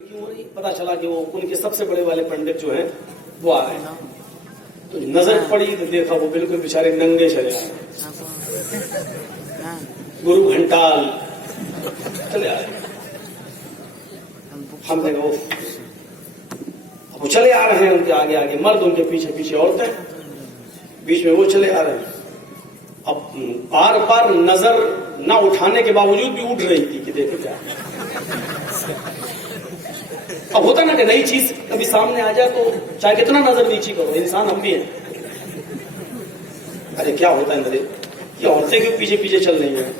पता चला कि वो उनके सबसे बड़े वाले पंडित जो हैं वो आ रहे हैं। तो नजर पड़ी तो देखा वो बिल्कुल बेचारे नंगे चले आ रहे, गुरु घंटाल चले आ रहे। हमने कहा वो चले आ रहे हैं, उनके आगे आगे मर्द, उनके पीछे पीछे औरतें, बीच में वो चले आ रहे हैं। अब बार बार नजर ना उठाने के बावजूद भी उठ रही थी कि देखो क्या। अब होता ना कि नई चीज कभी सामने आ जाए तो चाहे कितना नजर नीची करो, इंसान हम भी हैं। अरे क्या होता है नजर, ये औरतें क्यों पीछे पीछे चल रही हैं?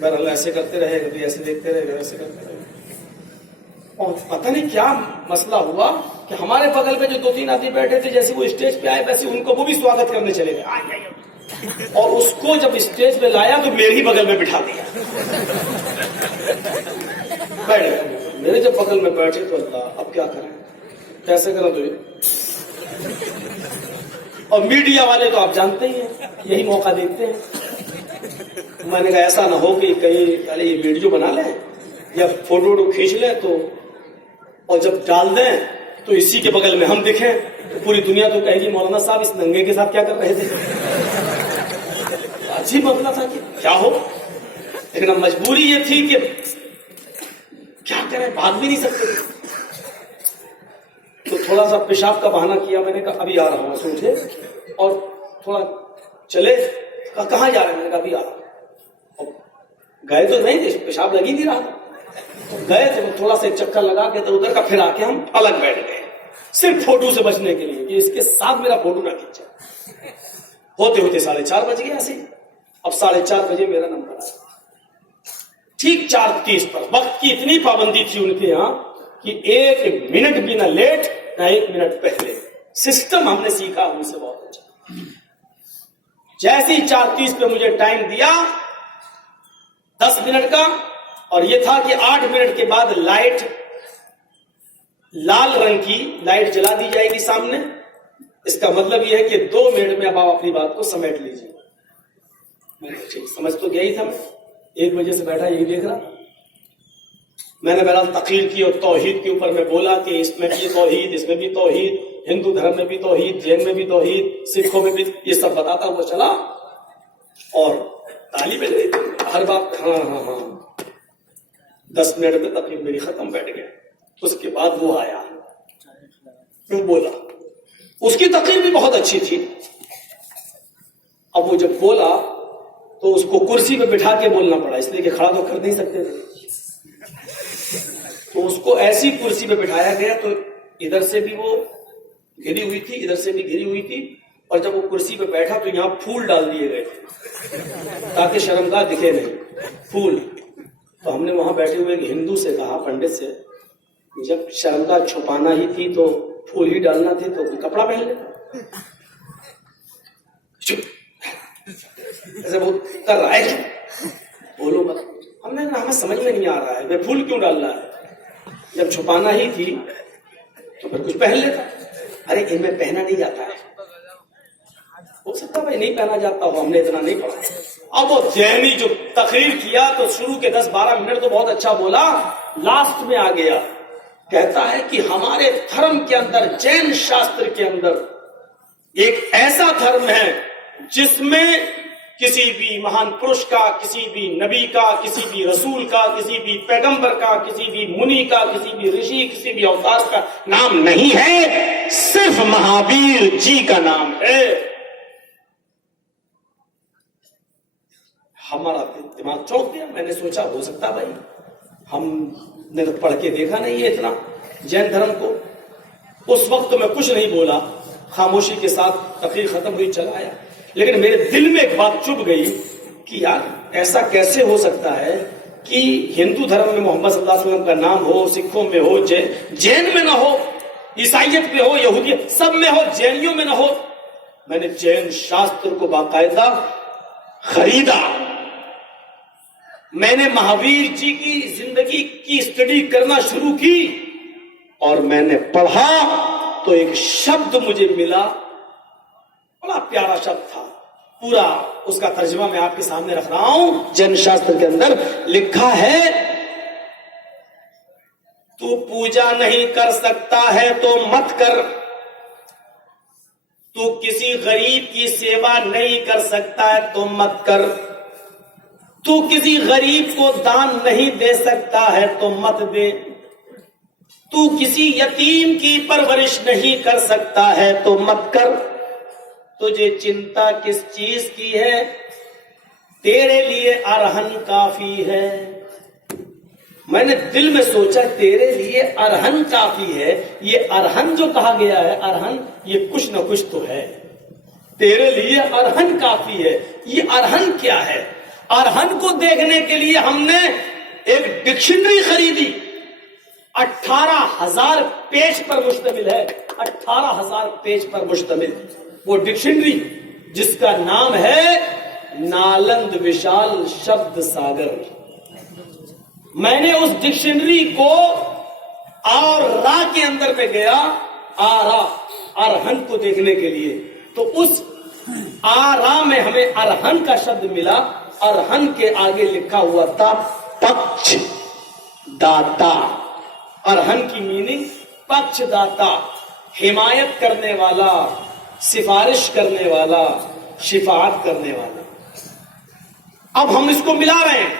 बहरहाल ऐसे करते रहे, कभी ऐसे देखते रहे, ऐसे करते रहे। और पता नहीं क्या मसला हुआ कि हमारे बगल में जो दो तीन आदमी बैठे थे, जैसे वो स्टेज पे आए वैसे उनको वो भी स्वागत करने चले गए। और उसको जब स्टेज पे लाया तो मेरे ही बगल में बिठा दिया। बैठ मेरे जब बगल में बैठे तो अल्लाह, अब क्या करें, कैसे करें? तो और मीडिया वाले तो आप जानते ही हैं, यही मौका देखते हैं। मैंने कहा ऐसा ना हो कि कहीं पहले ये वीडियो बना लें या फोटो खींच लें तो, और जब डाल दें तो इसी के बगल में हम दिखें तो पूरी दुनिया तो कहेगी मौलाना साहब इस नंगे के साथ क्या कर रहे थे। अजीब मसला था कि क्या हो, लेकिन अब मजबूरी ये थी कि क्या करें, भाग भी नहीं सकते। तो थोड़ा सा पेशाब का बहाना किया, मैंने कहा अभी आ रहा हूं समझे, और थोड़ा चले, कहाँ जा रहे हैं? मैंने कहा अभी आ रहा हूं। गए तो नहीं थे, पेशाब लगी नहीं रहा था, तो गए थे थोड़ा सा चक्कर लगा के तो उधर का, फिर आके हम अलग बैठ गए सिर्फ फोटो से बचने के लिए कि इसके साथ मेरा फोटो ना खींचे। होते होते 4:30 बज गए ऐसे। अब 4:30 बजे मेरा नंबर आया, ठीक 4:30 पर। वक्त की इतनी पाबंदी थी उनके यहाँ कि 1 मिनट भी ना लेट ना 1 मिनट पहले। सिस्टम हमने सीखा उनसे बहुत अच्छा। जैसे ही 4:30 पे मुझे टाइम दिया 10 मिनट का, और यह था कि 8 मिनट के बाद लाइट, लाल रंग की लाइट जला दी जाएगी सामने। इसका मतलब यह है कि 2 मिनट में अब आप अपनी बात को समेट लीजिए। ठीक समझ तो गया ही था, मैं 1 बजे से बैठा यही देख रहा। मैंने बहरहाल तकरीर की और तौहीद के ऊपर मैं बोला कि इसमें भी तौहीद, इसमें भी तौहीद, हिंदू धर्म में भी तौहीद, जैन में भी तौहीद, सिखों में भी, ये सब बताता हुआ चला। और ताली बज रही थी हर बात, हाँ हाँ हाँ। 10 मिनट में तकरीर मेरी खत्म, बैठ गया। उसके बाद वो आया, क्यों बोला, उसकी तकरीर भी बहुत अच्छी थी। अब वो जब बोला तो उसको कुर्सी पे बिठा के बोलना पड़ा, इसलिए कि खड़ा तो कर नहीं सकते थे। तो उसको ऐसी कुर्सी पे बिठाया गया तो इधर से भी वो घिरी हुई थी, इधर से भी घिरी हुई थी, और जब वो कुर्सी पे बैठा तो यहां फूल डाल दिए गए थे ताकि शर्मगाह दिखे नहीं, फूल। तो हमने वहां बैठे हुए एक हिंदू से कहा, पंडित से, जब शर्मगाह छुपाना ही थी तो फूल ही डालना थे तो कपड़ा पहन ले। ऐसे वो कर रहा है, बोलो मत। हमने कहा हमें समझ में नहीं आ रहा है वे फूल क्यों डाल रहा है, जब छुपाना ही थी तो फिर कुछ पहन लेता। अरे इनमें पहना नहीं जाता है, हो सकता भाई नहीं पहना जाता हो, हमने इतना नहीं पढ़ा। अब वो जैनी जो तकरीर किया तो शुरू के 10-12 मिनट तो बहुत अच्छा बोला, लास्ट में आ गया, कहता है कि हमारे धर्म के अंदर, जैन शास्त्र के अंदर एक ऐसा धर्म है जिसमें किसी भी महान पुरुष का, किसी भी नबी का, किसी भी रसूल का, किसी भी पैगंबर का, किसी भी मुनि का, किसी भी ऋषि, किसी भी अवतार का नाम नहीं है, सिर्फ महावीर जी का नाम है। हमारा दिमाग चौंक गया। मैंने सोचा हो सकता भाई हमने तो पढ़ के देखा नहीं है इतना जैन धर्म को। उस वक्त तो मैं कुछ नहीं बोला, खामोशी के साथ तकरीर खत्म हुई, चला आया। लेकिन मेरे दिल में एक बात चुभ गई कि यार ऐसा कैसे हो सकता है कि हिंदू धर्म में मोहम्मद सल्लल्लाहु अलैहि वसल्लम का नाम हो, सिखों में हो, जैन में ना हो, ईसाइयत में हो, यहूदियत सब में हो, जैनियों में ना हो। मैंने जैन शास्त्र को बाकायदा खरीदा, मैंने महावीर जी की जिंदगी की स्टडी करना शुरू की, और मैंने पढ़ा तो एक शब्द मुझे मिला, बड़ा प्यारा शब्द था, पूरा उसका तर्जुमा मैं आपके सामने रख रहा हूं। जैन शास्त्र के अंदर लिखा है, तू पूजा नहीं कर सकता है तो मत कर, तू किसी गरीब की सेवा नहीं कर सकता है तो मत कर, तू किसी गरीब को दान नहीं दे सकता है तो मत दे, तू किसी यतीम की परवरिश नहीं कर सकता है तो मत कर। तुझे चिंता किस चीज की है, तेरे लिए अरहन काफी है। मैंने दिल में सोचा तेरे लिए अरहन काफी है। ये अरहन जो कहा गया है, अरहन ये कुछ न कुछ तो है। तेरे लिए अरहन काफी है, ये अरहन क्या है? अरहन को देखने के लिए हमने एक डिक्शनरी खरीदी, 18,000 पेज पर मुश्तमिल है, 18,000 पेज पर मुश्तमिल वो डिक्शनरी, जिसका नाम है नालंद विशाल शब्द सागर। मैंने उस डिक्शनरी को और रा के अंदर पे गया, आरा अरहन को देखने के लिए, तो उस आरा में हमें अरहन का शब्द मिला। अरहन के आगे लिखा हुआ था पक्ष दाता। अरहन की मीनिंग पक्ष दाता, हिमायत करने वाला, सिफारिश करने वाला, शिफाअत करने वाला। अब हम इसको मिला रहे हैं,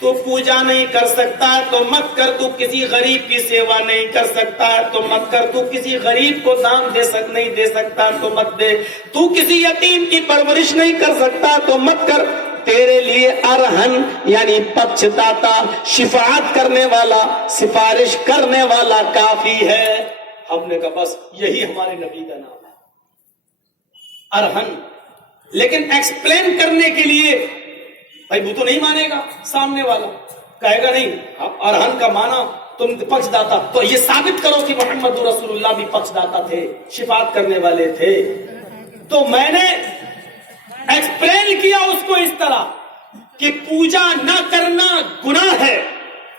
तो पूजा नहीं कर सकता है तो मत कर, तू किसी गरीब की सेवा नहीं कर सकता है तो मत कर, तू किसी गरीब को दान नहीं दे सकता तो मत दे, तू किसी यतीम की परवरिश नहीं कर सकता तो मत कर। तेरे लिए अरहन यानी पक्षदाता, शिफाअत करने वाला, सिफारिश करने वाला काफी है। हमने कहा बस यही हमारे नबी का नाम है, अरहन। लेकिन एक्सप्लेन करने के लिए भाई वो तो नहीं मानेगा, सामने वाला कहेगा नहीं अरहन का माना तुम पक्षदाता, तो ये साबित करो कि मोहम्मद रसूलुल्लाह भी पक्षदाता थे, शिफाअत करने वाले थे। तो मैंने एक्सप्लेन किया उसको इस तरह कि पूजा न करना गुनाह है,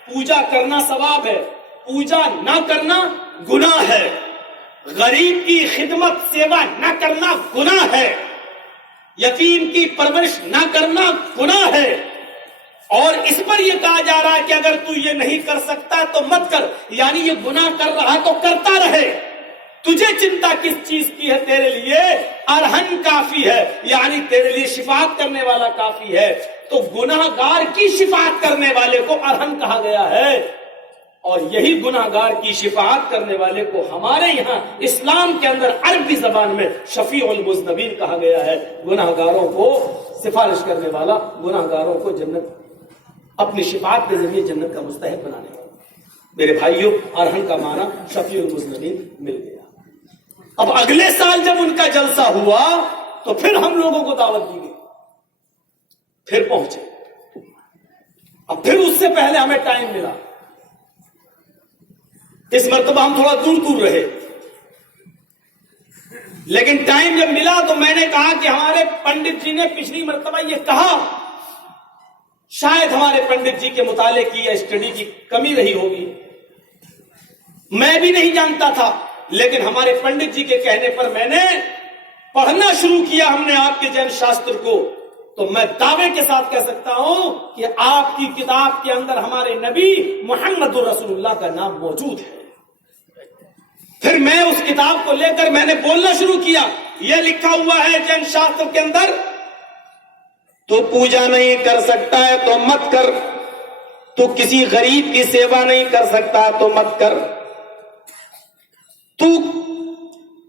पूजा करना सवाब है, पूजा न करना गुनाह है, गरीब की खिदमत सेवा न करना गुनाह है, यतीम की परवरिश न करना गुनाह है। और इस पर यह कहा जा रहा है कि अगर तू ये नहीं कर सकता तो मत कर, यानी ये गुनाह कर रहा तो करता रहे, तुझे चिंता किस चीज की है, तेरे लिए अरहन काफी है, यानी तेरे लिए शिफाअत करने वाला काफी है। तो गुनाहगार की शिफाअत करने वाले को अरहन कहा गया है, और यही गुनाहगार की शिफाअत करने वाले को हमारे यहाँ इस्लाम के अंदर अरबी जबान में शफीउल मुज़नबीन कहा गया है। गुनाहगारों को सिफारिश करने वाला, गुनाहगारों को जन्नत, अपनी शिफाअत के जरिए जन्नत का मुस्तहिक बनाने वाला। मेरे भाइयों, अरहन का माना शफीउल मुज़नबीन मिल गया। अब अगले साल जब उनका जलसा हुआ तो फिर हम लोगों को दावत दी गई, फिर पहुंचे। अब फिर उससे पहले हमें टाइम मिला, इस मर्तबा हम थोड़ा दूर दूर रहे, लेकिन टाइम जब मिला तो मैंने कहा कि हमारे पंडित जी ने पिछली मर्तबा ये कहा, शायद हमारे पंडित जी के मुताले की या स्टडी की कमी रही होगी, मैं भी नहीं जानता था, लेकिन हमारे पंडित जी के कहने पर मैंने पढ़ना शुरू किया हमने आपके जैन शास्त्र को। तो मैं दावे के साथ कह सकता हूं कि आपकी किताब के अंदर हमारे नबी मोहम्मद रसूलुल्लाह का नाम मौजूद है। फिर मैं उस किताब को लेकर मैंने बोलना शुरू किया, यह लिखा हुआ है जैन शास्त्र के अंदर, तो पूजा नहीं कर सकता है तो मत कर, तो किसी गरीब की सेवा नहीं कर सकता तो मत कर, तू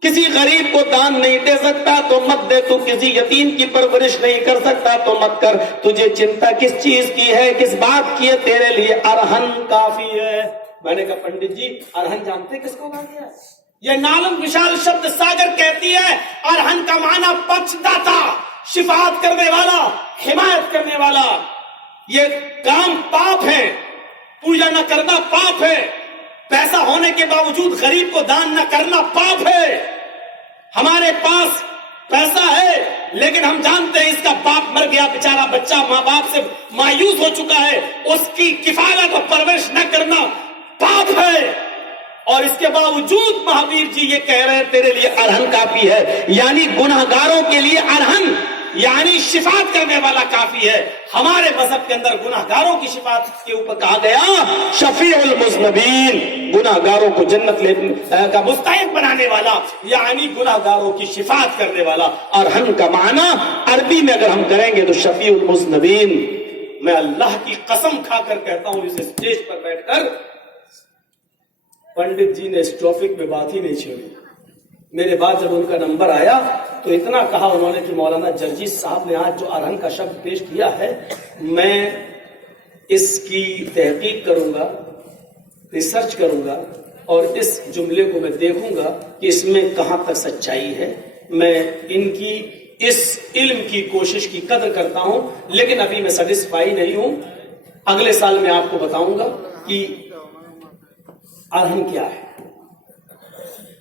किसी गरीब को दान नहीं दे सकता तो मत दे, तू किसी यतीम की परवरिश नहीं कर सकता तो मत कर। तुझे चिंता किस चीज की है, किस बात की है, तेरे लिए अरहन काफी है। मैंने कहा पंडित जी अरहन जानते किसको कहा गया? ये नालंद विशाल शब्द सागर कहती है अरहन का माना पक्षदाता, शिफाअत करने वाला, हिमायत करने वाला। ये काम पाप है, पूजा न करना पाप है, पैसा होने के बावजूद गरीब को दान न करना पाप है। हमारे पास पैसा है लेकिन हम जानते हैं इसका बाप मर गया, बेचारा बच्चा माँ बाप से मायूस हो चुका है, उसकी किफायत और परवरिश न करना पाप है। और इसके बावजूद महावीर जी ये कह रहे हैं तेरे लिए अरहन काफी है, यानी गुनाहगारों के लिए अरहन यानी शिफात करने वाला काफी है। हमारे मजहब के अंदर गुनाहगारों की शिफात के ऊपर कहा गया शफीउल मुज़नबीन, गुनाहगारों को जन्नत का मुस्तहिक बनाने वाला, यानी गुनाहगारों की शिफात करने वाला। और हम का माना अरबी में अगर हम करेंगे तो शफीउल मुज़नबीन। मैं अल्लाह की कसम खाकर कहता हूं, इस स्टेज पर बैठकर पंडित जी ने इस टॉपिक में बात ही नहीं छेड़ी। मेरे बाद जब उनका नंबर आया तो इतना कहा उन्होंने कि मौलाना जर्जी साहब ने आज जो अरहन का शब्द पेश किया है, मैं इसकी तहकीक करूंगा, रिसर्च करूंगा और इस जुमले को मैं देखूंगा कि इसमें कहां तक सच्चाई है। मैं इनकी इस इल्म की कोशिश की कदर करता हूं, लेकिन अभी मैं सेटिस्फाई नहीं हूं। अगले साल मैं आपको बताऊंगा कि अरहन क्या है।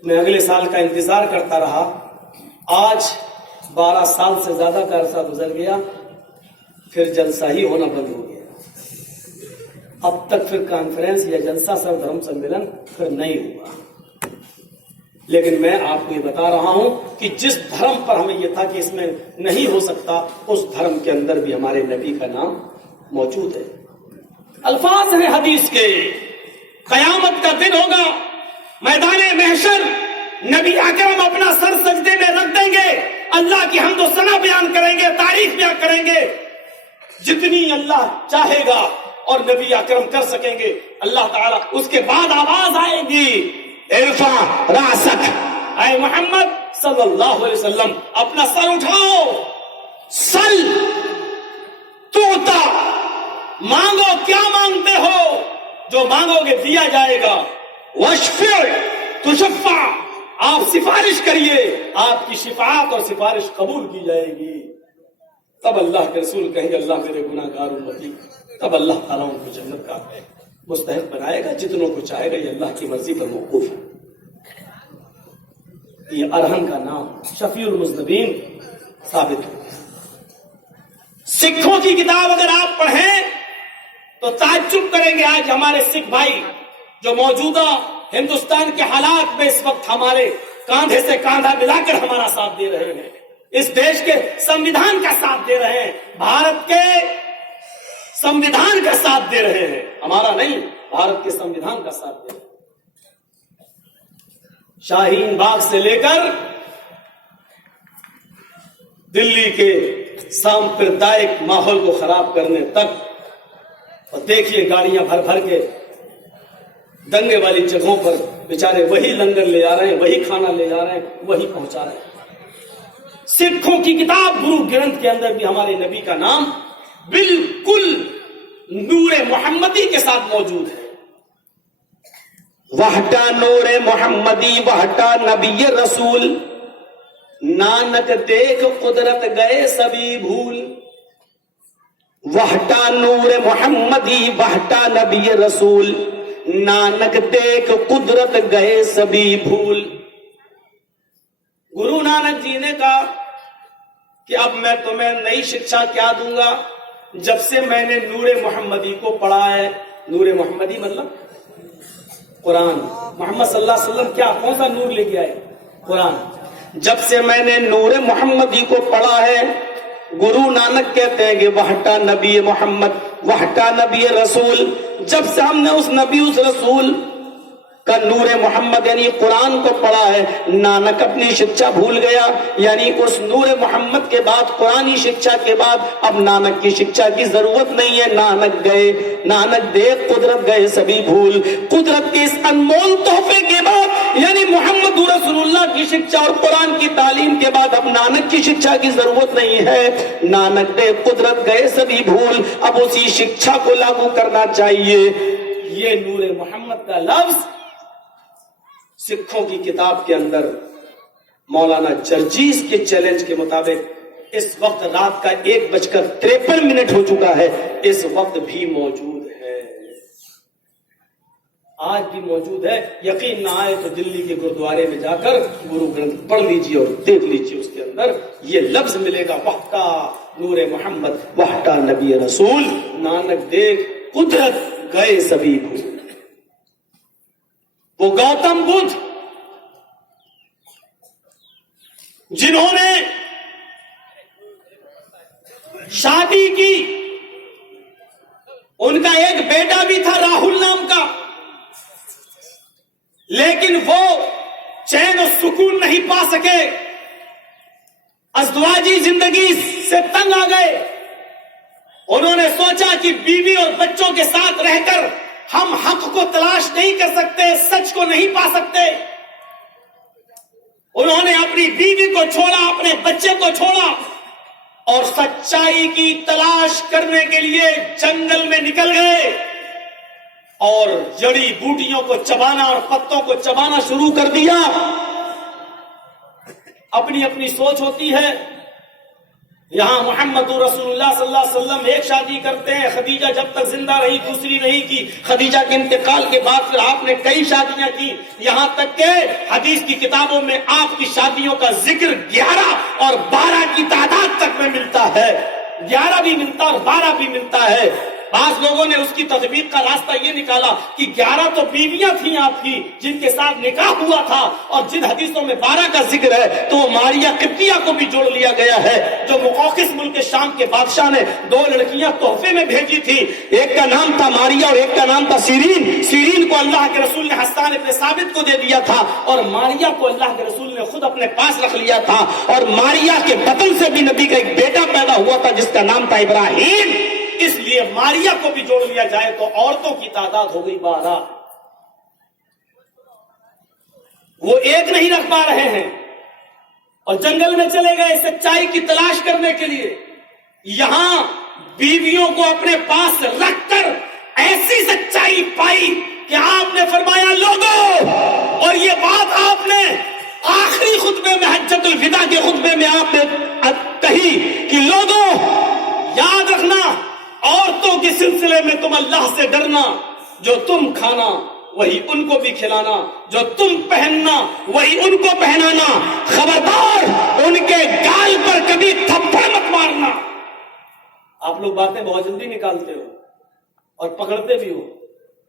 मैं अगले साल का इंतजार करता रहा। आज 12 साल से ज्यादा का अरसा गुजर गया, फिर जलसा ही होना बंद हो गया। अब तक फिर कॉन्फ्रेंस या जलसा सर्व धर्म सम्मेलन फिर नहीं हुआ। लेकिन मैं आपको ये बता रहा हूं कि जिस धर्म पर हमें यह था कि इसमें नहीं हो सकता, उस धर्म के अंदर भी हमारे नबी का नाम मौजूद है। अल्फाज हैं हदीस के, कयामत का दिन होगा, मैदाने महशर नबी अकरम अपना सर सजदे में रख देंगे, अल्लाह की हमदो सना बयान करेंगे, तारीफ बयान करेंगे, जितनी अल्लाह चाहेगा और नबी अकरम कर सकेंगे अल्लाह ताला। उसके बाद आवाज आएगी, इरफा रासक, ऐ मोहम्मद सल्लल्लाहु अलैहि वसल्लम अपना सर उठाओ, सल तूता, मांगो क्या मांगते हो, जो मांगोगे दिया जाएगा। वशफिर तुशफ़ा, आप सिफारिश करिए, आपकी शिफात और सिफारिश कबूल की जाएगी। तब अल्लाह के रसूल कहेंगे अल्लाह मेरे गुनाहगार उम्मती, तब अल्लाह ताला उनको जन्नत का मुस्तहिक बनाएगा, जितनों को चाहेगा। ये अल्लाह की मर्जी पर मौकूफ है। ये अरहन का नाम शफीउल मुज़नबीन साबित हो। सिखों की किताब अगर आप पढ़ें तो ताज्जुब करेंगे। आज हमारे सिख भाई जो मौजूदा हिंदुस्तान के हालात में इस वक्त हमारे कांधे से कांधा मिलाकर हमारा साथ दे रहे हैं, इस देश के संविधान का साथ दे रहे हैं, भारत के संविधान का साथ दे रहे हैं, हमारा नहीं, भारत के संविधान का साथ दे रहे हैं। शाहीन बाग से लेकर दिल्ली के सांप्रदायिक माहौल को खराब करने तक, और देखिए गाड़ियां भर भर के दंगे वाली जगहों पर बेचारे वही लंगर ले जा रहे हैं, वही खाना ले जा रहे हैं, वही पहुंचा रहे हैं। सिखों की किताब गुरु ग्रंथ के अंदर भी हमारे नबी का नाम बिल्कुल नूरे मोहम्मदी के साथ मौजूद है। वहटा नूरे मोहम्मदी वहटा नबी रसूल, नानक देख कुदरत गए सभी भूल। वहटा नूरे मोहम्मदी वहटा नबी रसूल, नानक देख कुदरत गए सभी भूल। गुरु नानक जी ने कहा कि अब मैं तुम्हें नई शिक्षा क्या दूंगा, जब से मैंने नूरे मोहम्मदी को पढ़ा है। नूरे मोहम्मदी मतलब कुरान, मोहम्मद सल्लल्लाहु अलैहि वसल्लम क्या कौन सा नूर लेके आए? कुरान। जब से मैंने नूरे मोहम्मदी को पढ़ा है, गुरु नानक कहते हैं कि वहटा नबी मोहम्मद वहटा नबी रसूल, जब से हमने उस नबी उस रसूल का नूरे मोहम्मद यानी कुरान को पढ़ा है, नानक अपनी शिक्षा भूल गया। यानी उस नूरे मोहम्मद के बाद, कुरानी शिक्षा के बाद अब नानक की शिक्षा की जरूरत नहीं है। नानक गए, नानक देख कुदरत गए सभी भूल। कुदरत के इस अनमोल तोहफे के बाद यानी मोहम्मद रसूलुल्लाह की शिक्षा और कुरान की तालीम के बाद अब नानक की शिक्षा की जरूरत नहीं है। नानक देख कुदरत गए सभी भूल, अब उसी शिक्षा को लागू करना चाहिए। ये नूरे मोहम्मद का लफ्ज सिखों की किताब के अंदर मौलाना जर्जीस के चैलेंज के मुताबिक इस वक्त रात का 1:53 हो चुका है, इस वक्त भी मौजूद है, आज भी मौजूद है। यकीन ना आए तो दिल्ली के गुरुद्वारे में जाकर गुरु ग्रंथ पढ़ लीजिए और देख लीजिए, उसके अंदर ये लफ्ज मिलेगा, वहटा नूरे मोहम्मद वहटा नबी रसूल, नानक देख कुदरत गए सभी भूल। वो गौतम बुद्ध जिन्होंने लेकिन वो चैन और सुकून नहीं पा सके। अज़दवाजी जिंदगी से तंग आ गए। उन्होंने सोचा कि बीवी और बच्चों के साथ रहकर हम हक को तलाश नहीं कर सकते, सच को नहीं पा सकते। उन्होंने अपनी बीवी को छोड़ा, अपने बच्चे को छोड़ा और सच्चाई की तलाश करने के लिए जंगल में निकल गए और जड़ी बूटियों को चबाना और पत्तों को चबाना शुरू कर दिया। अपनी अपनी सोच होती है। यहां मोहम्मद रसूलुल्लाह सल्लल्लाहु अलैहि वसल्लम एक शादी करते हैं, खदीजा जब तक जिंदा रही दूसरी नहीं की। खदीजा के इंतकाल के बाद फिर आपने कई शादियां की, यहां तक के हदीस की किताबों में आपकी शादियों का जिक्र 11 और 12 की तादाद तक में मिलता है। 11 भी मिलता और 12 भी मिलता है। बास लोगों ने उसकी तदबीर का रास्ता ये निकाला कि 11 तो बीवियां थी आपकी जिनके साथ निकाह हुआ था, और जिन हदीसों में 12 का जिक्र है तो मारिया किब्तिया को भी जोड़ लिया गया है, जो मुक़ौक़िस मुल्क शाम के बादशाह ने 2 लड़कियां तोहफे में भेजी थी। एक का नाम था मारिया और एक का नाम था सीरीन। सीरीन को अल्लाह के रसूल ने हस्सान इब्न साबित को दे दिया था और मारिया को अल्लाह के रसूल ने खुद अपने पास रख लिया था। और मारिया के बतन से भी नबी का एक बेटा पैदा हुआ था जिसका नाम था इब्राहिम। इसलिए मारिया को भी जोड़ लिया जाए तो औरतों की तादाद हो गई 12। वो एक नहीं रख पा रहे हैं और जंगल में चले गए सच्चाई की तलाश करने के लिए। यहां बीवियों को अपने पास रखकर ऐसी सच्चाई पाई कि आपने फरमाया लोगों, और ये बात आपने आखिरी खुतबे में हज्जतुल विदा के खुतबे में आपने कही कि लोगों याद रखना, औरतों के सिलसिले में तुम अल्लाह से डरना। जो तुम खाना वही उनको भी खिलाना, जो तुम पहनना वही उनको पहनाना। खबरदार उनके गाल पर कभी थप्पड़ मत मारना। आप लोग बातें बहुत जल्दी निकालते हो और पकड़ते भी हो।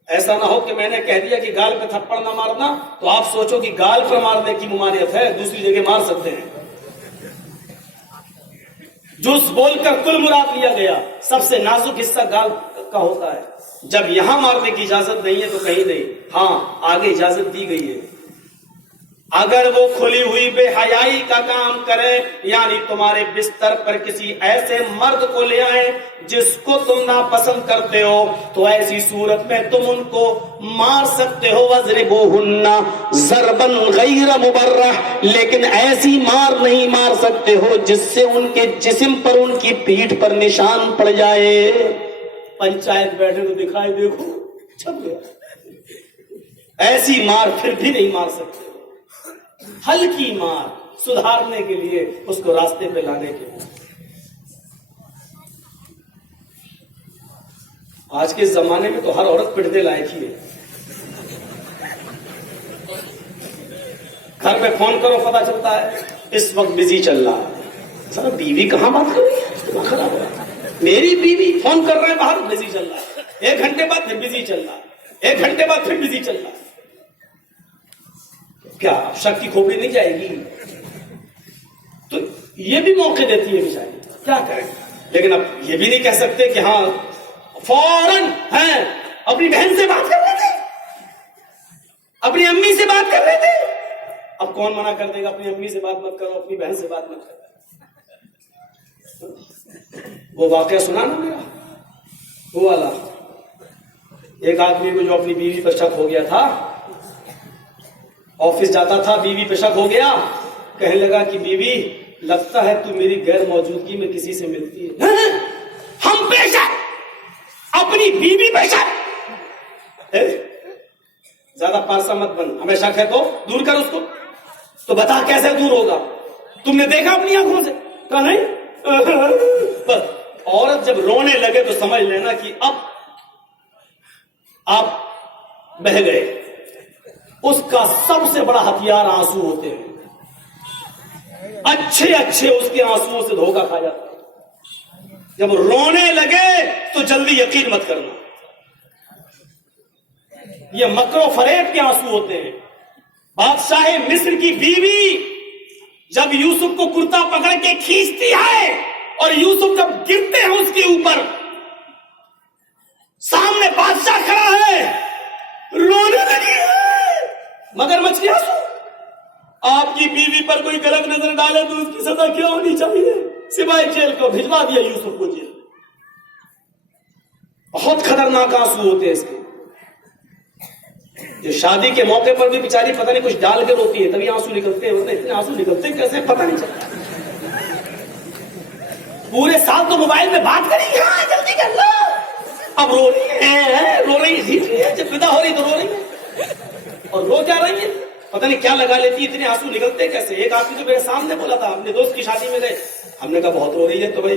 ऐसा ना हो कि मैंने कह दिया कि गाल पे थप्पड़ ना मारना तो आप सोचो कि गाल पर मारने की मुमारियत है, दूसरी जगह मार सकते हैं। जूस बोलकर कुल मुराद लिया गया। सबसे नाजुक हिस्सा गाल का होता है। जब यहां मारने की इजाजत नहीं है तो कहीं नहीं, हाँ आगे इजाजत दी गई है। अगर वो खुली हुई बेहयाई का काम करे, यानी तुम्हारे बिस्तर पर किसी ऐसे मर्द को ले आए जिसको तुम नापसंद करते हो, तो ऐसी सूरत में तुम उनको मार सकते हो। वज़रिबूहुन्ना ज़रबन गैर मुबर्रह, लेकिन ऐसी मार नहीं मार सकते हो जिससे उनके जिस्म पर, उनकी पीठ पर निशान पड़ जाए। पंचायत बैठे तो दिखाई देखो छप गया। ऐसी मार फिर भी नहीं मार सकते। हल्की मार सुधारने के लिए, उसको रास्ते पे लाने के लिए। आज के जमाने में तो हर औरत पिटने लायक ही है। घर पे फोन करो पता चलता है इस वक्त बिजी चल रहा है। सर बीवी कहां बात कर रही है, खराब हो रहा है। मेरी बीवी फोन कर रहे हैं बाहर, बिजी चल रहा है। 1 घंटे बाद फिर बिजी चल रहा है, 1 घंटे बाद फिर बिजी चल रहा है। क्या शक की खोपड़ी नहीं जाएगी? तो ये भी मौके देती है बेचारी, क्या करें। लेकिन अब ये भी नहीं कह सकते कि हाँ फौरन है अपनी बहन से बात कर रहे थे, अपनी अम्मी से बात कर रहे थे। अब कौन मना कर देगा अपनी अम्मी से बात मत करो, अपनी बहन से बात मत करो। वो वाकया सुना ना मेरा, वो वाला एक आदमी को जो अपनी बीवी पर शक हो गया था, ऑफिस जाता था, बीवी पे शक हो गया, कहने लगा कि बीवी लगता है तू मेरी गैर मौजूदगी में किसी से मिलती है। हम पे शक, अपनी बीवी पे शक। ज्यादा पारसा मत बन, हमें शक है तो दूर कर उसको। तो बता कैसे दूर होगा? तुमने देखा अपनी आंखों से? कहा नहीं। बस औरत जब रोने लगे तो समझ लेना कि अब आप बह गए। उसका सबसे बड़ा हथियार आंसू होते हैं। अच्छे अच्छे उसके आंसुओं से धोखा खा जाता है। जब रोने लगे तो जल्दी यकीन मत करना, ये मकरो फरेब के आंसू होते हैं। बादशाह मिस्र की बीवी जब यूसुफ को कुर्ता पकड़ के खींचती है और यूसुफ जब गिरते हैं उसके ऊपर, सामने बादशाह खड़ा है, रोने लगी है। अगर कोई गलत नजर डाले तो उसकी सजा क्या होनी चाहिए? सिवाय जेल को भिजवा दिया यूसुफ को जेल। बहुत खतरनाक आंसू होते हैं इसके। जो शादी के मौके पर भी बेचारी पता नहीं कुछ डाल के रोती है, तभी आंसू निकलते हैं। इतने आंसू निकलते कैसे पता नहीं चलता। पूरे साल तो मोबाइल में बात करेंगे, हाँ जल्दी कर लो, अब रो रही है, जब विदा हो रही तो रो रही है। और रो क्या रही है, पता नहीं क्या लगा लेती, इतने आंसू निकलते कैसे। एक आदमी तो मेरे सामने बोला था, अपने दोस्त की शादी में गए, हमने कहा बहुत रो रही है, तो भाई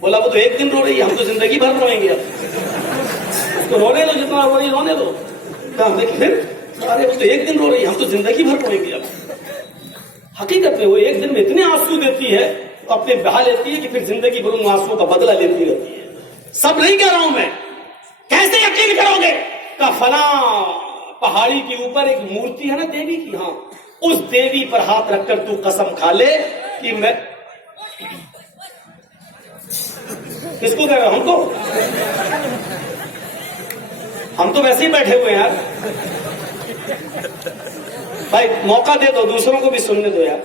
बोला वो तो एक दिन रो रही है, हम तो जिंदगी भर रोएंगे। अब उसको रोने दो, जितना रो रही रोने दो। फिर अरे वो तो एक दिन रो रही है, हम तो जिंदगी भर रोएंगे। अब हकीकत में वो एक दिन में इतने आंसू देती है, तो अपने बहा लेती है कि फिर जिंदगी भर उन आंसुओं का बदला लेती रहती है। सब नहीं कह रहा हूं मैं, कैसे यकीन करोगे? का फला पहाड़ी के ऊपर एक मूर्ति है ना देवी की, हाँ उस देवी पर हाथ रखकर तू कसम खा ले कि मैं, किसको कह रहा हूं? हमको, हम तो वैसे ही बैठे हुए हैं यार। भाई मौका दे दो, दूसरों को भी सुनने दो यार।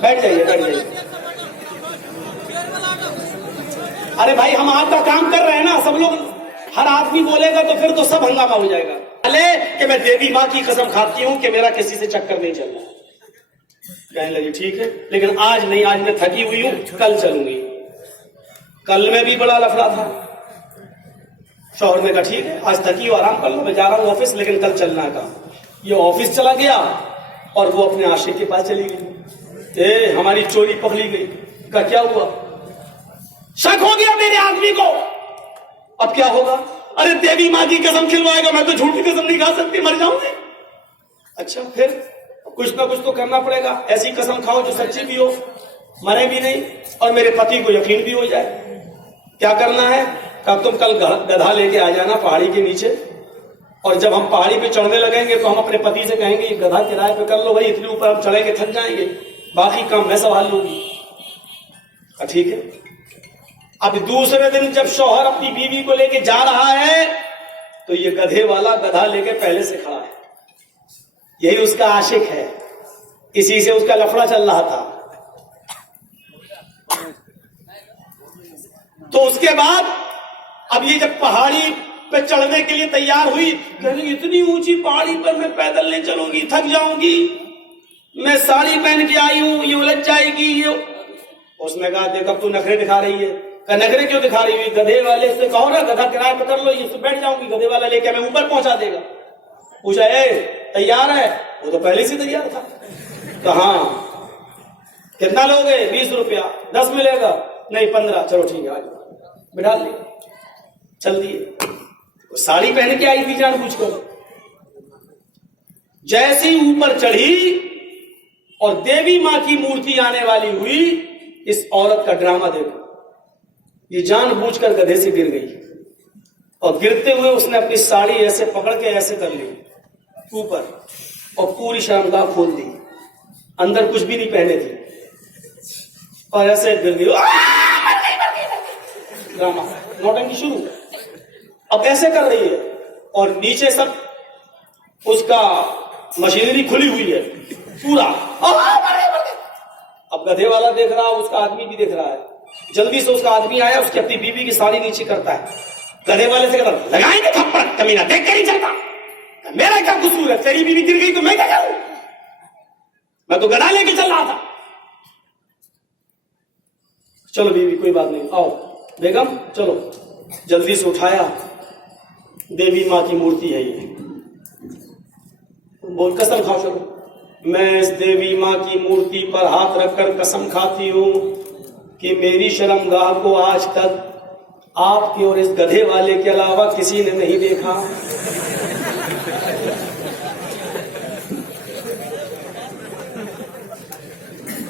बैठ जाइए, बैठ जाइए। अरे भाई हम आपका काम कर रहे हैं ना, सब लोग, हर आदमी बोलेगा तो फिर तो सब हंगामा हो जाएगा। अरे कि मैं देवी माँ की कसम खाती हूं कि मेरा किसी से चक्कर नहीं चल रहा। कहने लगी ठीक है, लेकिन आज नहीं, आज मैं थकी हुई हूं, कल चलूंगी। कल में भी बड़ा लफड़ा था। शौहर ने कहा ठीक है, आज थकी हो, आराम कर लो, मैं जा रहा हूं ऑफिस, लेकिन कल चलना है। कहा ये ऑफिस चला गया और वो अपने आशिक के पास चली गई। हमारी चोरी पकड़ी गई। का क्या हुआ? शक हो गया मेरे आदमी को। अब क्या होगा? अरे देवी माँ की कसम खिलवाएगा, मैं तो झूठी कसम नहीं खा सकती, मर जाऊंगी। अच्छा फिर कुछ ना कुछ तो करना पड़ेगा, ऐसी कसम खाओ जो सच्ची भी हो, मरे भी नहीं और मेरे पति को यकीन भी हो जाए। क्या करना है? कब तुम कल गधा लेके आ जाना पहाड़ी के नीचे, और जब हम पहाड़ी पे चढ़ने लगेंगे तो हम अपने पति से कहेंगे ये गधा किराए पे कर लो भाई, इतने ऊपर हम चढ़ेंगे थक जाएंगे, बाकी काम मैं संभाल लूंगी। ठीक है। अब दूसरे दिन जब शौहर अपनी बीवी को लेके जा रहा है तो ये गधे वाला गधा लेके पहले से खड़ा है। यही उसका आशिक है, इसी से उसका लफड़ा चल रहा था। तो उसके बाद अब ये जब पहाड़ी पे चढ़ने के लिए तैयार हुई, कहने इतनी ऊंची पहाड़ी पर मैं पैदल नहीं चलूंगी, थक जाऊंगी, मैं साड़ी पहन के आई हूं, ये उलझ जाएगी। ये उसने कहा देख अब तू नखरे दिखा रही है। कहा नखरे क्यों दिखा रही हुई? गधे वाले से कहो ना गधा किराए पर कर लो, ये तो बैठ जाऊंगी, गधे वाला लेके हमें ऊपर पहुंचा देगा। पूछा तैयार है? वो तो पहले से तैयार था। कहा कितना लोगे? 20 रुपया। 10 मिलेगा? नहीं 15। चलो ठीक है, आज बिठा ली, चल दिए। साड़ी पहन के आई थी जानबूझकर। जैसे ही ऊपर चढ़ी और देवी मां की मूर्ति आने वाली हुई, इस औरत का ड्रामा देखो। ये जानबूझकर गधे से गिर गई और गिरते हुए उसने अपनी साड़ी ऐसे पकड़ के ऐसे कर ली ऊपर और पूरी शर्मगाह खोल दी, अंदर कुछ भी नहीं पहने थे और ऐसे गिर गई। ड्रामा नौटंकी शुरू। अब ऐसे कर रही है और नीचे सब उसका मशीनरी खुली हुई है पूरा। अब गधे वाला देख रहा, उसका आदमी भी देख रहा है। जल्दी से उसका आदमी आया, उसकी अपनी बीवी की साड़ी नीचे करता है। गधे वाले से कहता लगाएंगे थप्पड़, कमीना देख कर ही चलता, मेरा क्या कसूर है? तेरी बीवी गिर गई तो मैं क्या करूं? मैं तो गधा लेके चल रहा था। चलो बीवी कोई बात नहीं, आओ बेगम चलो। जल्दी से उठाया, देवी मां की मूर्ति है ये। बोल कसम खाओ। चलो मैं इस देवी मां की मूर्ति पर हाथ रखकर कसम खाती हूं कि मेरी शर्मगाह को आज तक आपकी और इस गधे वाले के अलावा किसी ने नहीं देखा।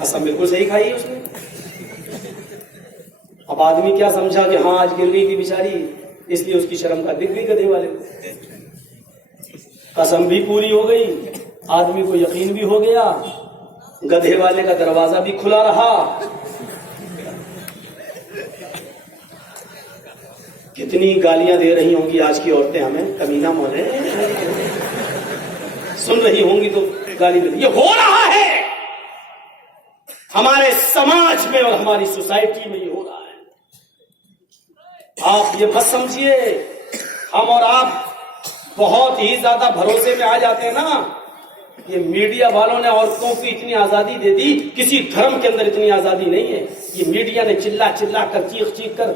कसम बिल्कुल सही खाई है उसने। अब आदमी क्या समझा कि हाँ आज गिर गई थी बेचारी, इसलिए उसकी शर्मगाह दिख गई गधे वाले को। कसम भी पूरी हो गई, आदमी को यकीन भी हो गया, गधे वाले का दरवाजा भी खुला रहा। कितनी गालियां दे रही होंगी आज की औरतें हमें, कमीना मोने। सुन रही होंगी तो गाली मिलती। ये हो रहा है हमारे समाज में और हमारी सोसाइटी में, ये हो रहा है। आप ये मत समझिए हम और आप बहुत ही ज्यादा भरोसे में आ जाते हैं ना। ये मीडिया वालों ने औरतों को इतनी आजादी दे दी, किसी धर्म के अंदर इतनी आजादी नहीं है। ये मीडिया ने चिल्ला चिल्ला कर, चीख चीख कर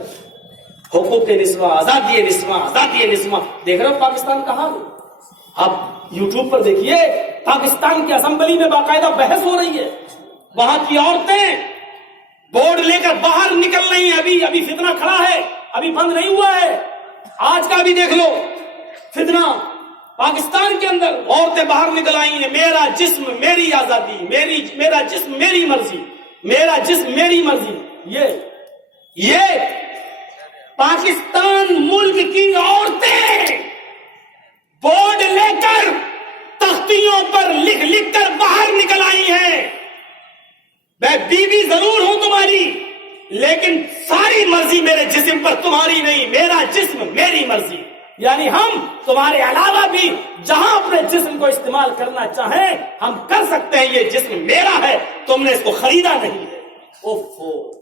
हुकूक निस्वा, आजादी निस्वा, आजादी निस्वा। देख रहे हो पाकिस्तान का हाल? आप यूट्यूब पर देखिए, पाकिस्तान की असेंबली में बाकायदा बहस हो रही है। वहां की औरतें बोर्ड लेकर बाहर निकल रही हैं। अभी फितना खड़ा है, अभी बंद नहीं हुआ है। आज का भी देख लो फितना पाकिस्तान के अंदर, औरतें बाहर निकल आई हैं। मेरा जिस्म मेरी आजादी, मेरा जिस्म मेरी मर्जी, मेरा जिस्म मेरी मर्जी। ये पाकिस्तान मुल्क की औरतें बोर्ड लेकर तख्तियों पर लिख लिख कर बाहर निकल आई हैं। मैं बीवी जरूर हूं तुम्हारी, लेकिन सारी मर्जी मेरे जिस्म पर, तुम्हारी नहीं। मेरा जिस्म मेरी मर्जी। यानी हम तुम्हारे अलावा भी जहां अपने जिस्म को इस्तेमाल करना चाहें हम कर सकते हैं। ये जिस्म मेरा है, तुमने इसको खरीदा नहीं है। ओफो,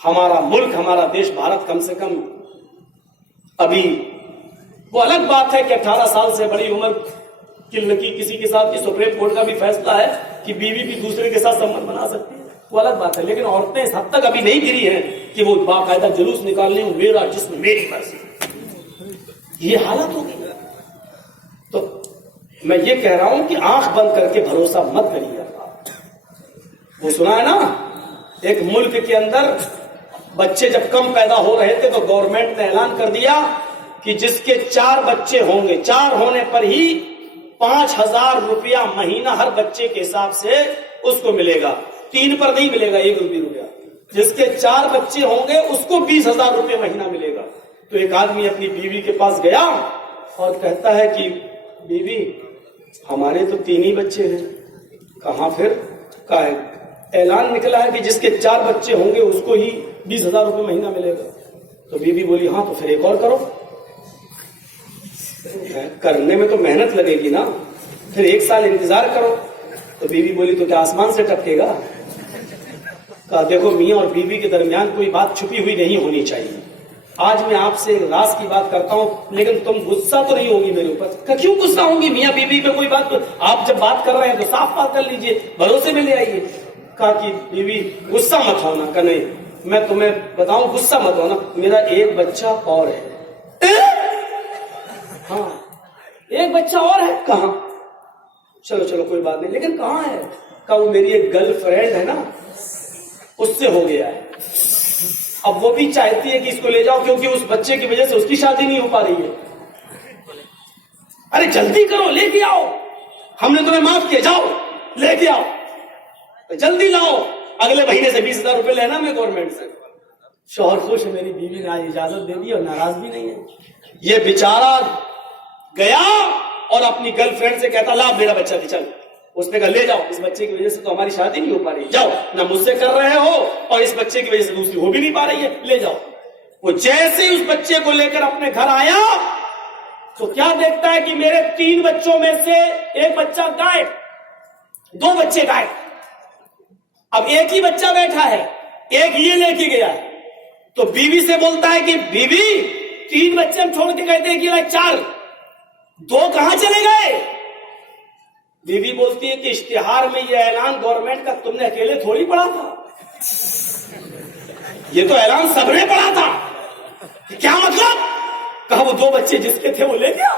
हमारा मुल्क, हमारा देश भारत कम से कम अभी, वो अलग बात है कि 18 साल से बड़ी उम्र की लड़की किसी के साथ, सुप्रीम कोर्ट का भी फैसला है कि बीवी भी दूसरे के साथ संबंध बना सकती है, वो अलग बात है। लेकिन औरतें इस हद तक अभी नहीं गिरी हैं कि वो बाकायदा जुलूस निकाल लें, मेरा जिस्म मेरी मर्जी। ये हालत होगी। तो मैं ये कह रहा हूं कि आंख बंद करके भरोसा मत करिए। वो सुना है ना, एक मुल्क के अंदर बच्चे जब कम पैदा हो रहे थे तो गवर्नमेंट ने ऐलान कर दिया कि जिसके 4 बच्चे होंगे, 4 होने पर ही 5,000 रुपया महीना हर बच्चे के हिसाब से उसको मिलेगा। 3 पर नहीं मिलेगा 1 रुपया। जिसके 4 बच्चे होंगे उसको 20,000 रुपये महीना मिलेगा। तो एक आदमी अपनी बीवी के पास गया और कहता है कि बीवी, हमारे तो 3 ही बच्चे हैं। कहाँ फिर? कहा है ऐलान निकला है कि जिसके 4 बच्चे होंगे उसको ही 20,000 रुपये महीना मिलेगा। तो बीवी बोली हाँ तो फिर एक और करो। करने में तो मेहनत लगेगी ना, फिर 1 साल इंतजार करो। तो बीवी बोली तो क्या आसमान से टपकेगा? कहा देखो मियां और बीवी के दरमियान कोई बात छुपी हुई नहीं होनी चाहिए। आज मैं आपसे एक राज की बात करता हूं, लेकिन तुम गुस्सा तो नहीं होगी मेरे ऊपर? क्यों गुस्सा होंगी? मियां बीवी में कोई बात, आप जब बात कर रहे हैं तो साफ बात कर लीजिए, भरोसे में ले आइए। कहा कि बीवी गुस्सा मत होना। का नहीं, मैं तुम्हें बताऊं गुस्सा मत होना, मेरा 1 बच्चा और है। हाँ 1 बच्चा और है। कहाँ? चलो कोई बात नहीं, लेकिन कहाँ है? कहा वो मेरी एक गर्लफ्रेंड है ना, उससे हो गया है। अब वो भी चाहती है कि इसको ले जाओ क्योंकि उस बच्चे की वजह से उसकी शादी नहीं हो पा रही है। अरे जल्दी करो, लेके आओ, हमने तुम्हें माफ किया, जाओ लेके आओ, तो जल्दी लाओ, अगले महीने से 20,000 रुपए लेना मैं गवर्नमेंट से। शौहर खुश है, मेरी बीवी ने आज इजाजत दे दी और नाराज भी नहीं है। ये बेचारा गया और अपनी गर्लफ्रेंड से कहता ला मेरा बच्चा भी चल। उसने कहा ले जाओ, इस बच्चे की वजह से तो हमारी शादी नहीं हो पा रही, जाओ, ना मुझसे कर रहे हो और इस बच्चे की वजह से दूसरी हो भी नहीं पा रही है, ले जाओ। वो जैसे ही उस बच्चे को लेकर अपने घर आया तो क्या देखता है कि मेरे 3 बच्चों में से 1 बच्चा गायब, 2 बच्चे गायब। अब एक ही बच्चा बैठा है, एक ये लेके गया है। तो बीवी से बोलता है कि बीवी 3 बच्चे हम छोड़ के गए थे कि 4, 2 कहां चले गए? बीवी बोलती है कि इश्तिहार में ये ऐलान गवर्नमेंट का तुमने अकेले थोड़ी पढ़ा था, ये तो ऐलान सबने पढ़ा था। क्या मतलब? कहा वो 2 बच्चे जिसके थे वो ले गया।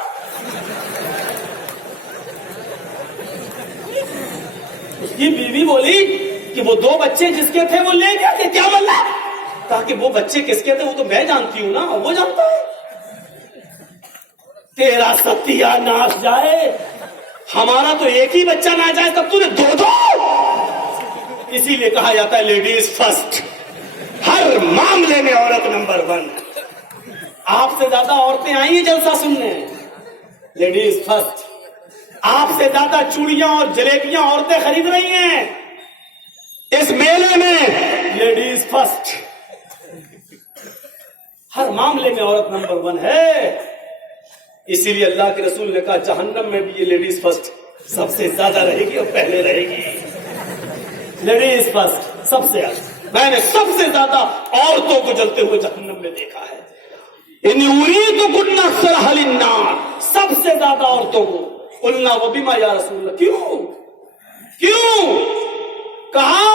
उसकी बीवी बोली कि वो 2 बच्चे जिसके थे वो ले गया। कि क्या मतलब? ताकि वो बच्चे किसके थे वो तो मैं जानती हूं ना, वो जानता है। तेरा सत्यानाश जाए, हमारा तो एक ही बच्चा ना जाए, तब तूने 2। इसीलिए कहा जाता है लेडीज फर्स्ट, हर मामले में औरत नंबर 1। आपसे ज्यादा औरतें आई हैं जलसा सुनने, लेडीज फर्स्ट। आपसे ज्यादा चूड़ियां और जलेबियां औरतें खरीद रही हैं इस मेले में, लेडीज फर्स्ट। हर मामले में औरत नंबर 1 है। इसीलिए अल्लाह के रसूल ने कहा जहन्नम में भी ये लेडीज फर्स्ट सबसे ज्यादा रहेगी और पहले रहेगी। लेडीज फर्स्ट, सबसे ज्यादा। मैंने सबसे ज्यादा औरतों को जलते हुए जहन्नम में देखा है। सबसे ज्यादा औरतों को। उल्ला वो बीमा या रसूल, क्यों क्यों? कहा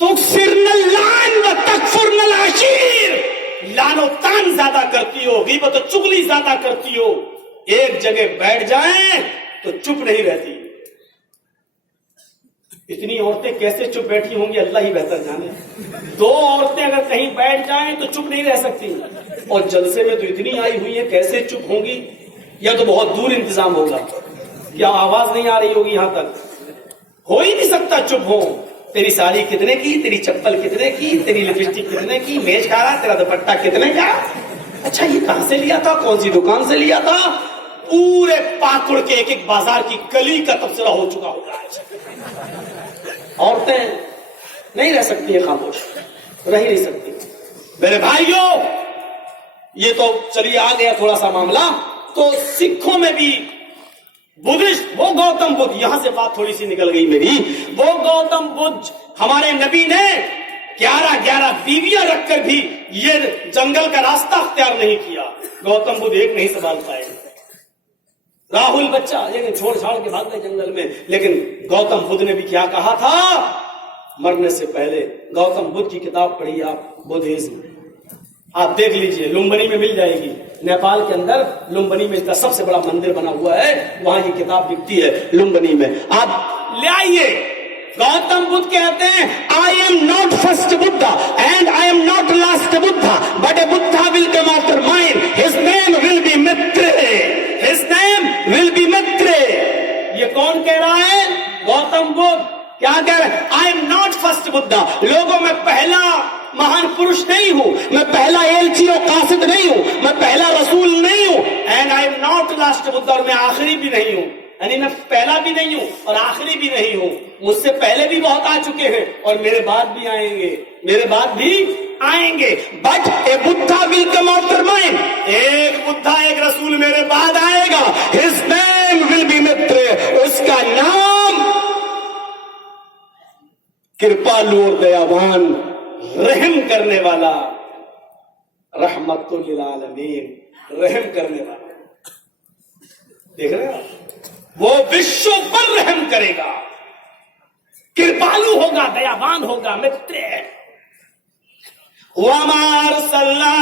तुक्सिरनल लान व तकफुरनल अशीर, लानो तान ज्यादा करती हो, गीबत और चुगली ज्यादा करती हो। एक जगह बैठ जाएं तो चुप नहीं रहती। इतनी औरतें कैसे चुप बैठी होंगी अल्लाह ही बेहतर जाने। दो औरतें अगर कहीं बैठ जाएं तो चुप नहीं रह सकती, और जलसे में तो इतनी आई हुई है, कैसे चुप होंगी? या तो बहुत दूर इंतजाम होगा, क्या आवाज नहीं आ रही होगी यहां तक? हो ही नहीं सकता चुप हो। तेरी साड़ी कितने की, तेरी चप्पल कितने की, तेरी लिपस्टिक कितने की, मेज खा रहा, तेरा दुपट्टा कितने का? अच्छा ये कहां से लिया था, कौन सी दुकान से लिया था? पूरे पाकुड़ के एक एक बाजार की गली का तबसरा हो चुका होगा। औरतें नहीं रह सकती है खामोश, रह ही नहीं सकती। मेरे भाइयों, ये तो चलिए आ गया थोड़ा सा मामला। तो सिखों में भी बुद्धिस्ट, वो गौतम बुद्ध, यहां से बात थोड़ी सी निकल गई मेरी। वो गौतम बुद्ध, हमारे नबी ने 11 बीवियां रखकर भी ये जंगल का रास्ता अख्तियार नहीं किया। गौतम बुद्ध एक नहीं संभाल पाए। राहुल बच्चा लेकिन छोड़ छाड़ के भाग गए जंगल में। लेकिन गौतम बुद्ध ने भी क्या कहा था मरने से पहले? गौतम बुद्ध की किताब पढ़ी आप, बुद्धिज्म, आप देख लीजिए, लुम्बिनी में मिल जाएगी। नेपाल के अंदर लुम्बिनी में इसका सबसे बड़ा मंदिर बना हुआ है, वहां ये किताब बिकती है लुम्बिनी में, आप ले आइए। गौतम बुद्ध कहते हैं, I am not first Buddha and I am not last Buddha, but A Buddha will come after mine, his name will be मित्रे, हिज नेम विल बी मित्रे। ये कौन कह रहा है? गौतम बुद्ध। क्या कह रहे हैं? I am not first Buddha, लोगों में पहला महान पुरुष नहीं हूं, मैं पहला एलची और कासिद नहीं हूं, मैं पहला रसूल नहीं हूं, and I am not last Buddha, और मैं आखिरी भी नहीं हूं। यानी मैं पहला भी नहीं हूं और आखिरी भी नहीं हूं। मुझसे पहले भी बहुत आ चुके हैं और मेरे बाद भी आएंगे, मेरे बाद भी आएंगे। But A Buddha will come after mine, एक बुद्धा एक रसूल मेरे बाद आएगा, हिज नेम विल बी मित्र, उसका नाम कृपालु और दयावान, रहम करने वाला, रहमतुल लिल आलमीन, रहम करने वाला। देख रहे हो, वो विश्व पर रहम करेगा, कृपालु होगा, दयावान होगा, मित्र। वमार सल्ला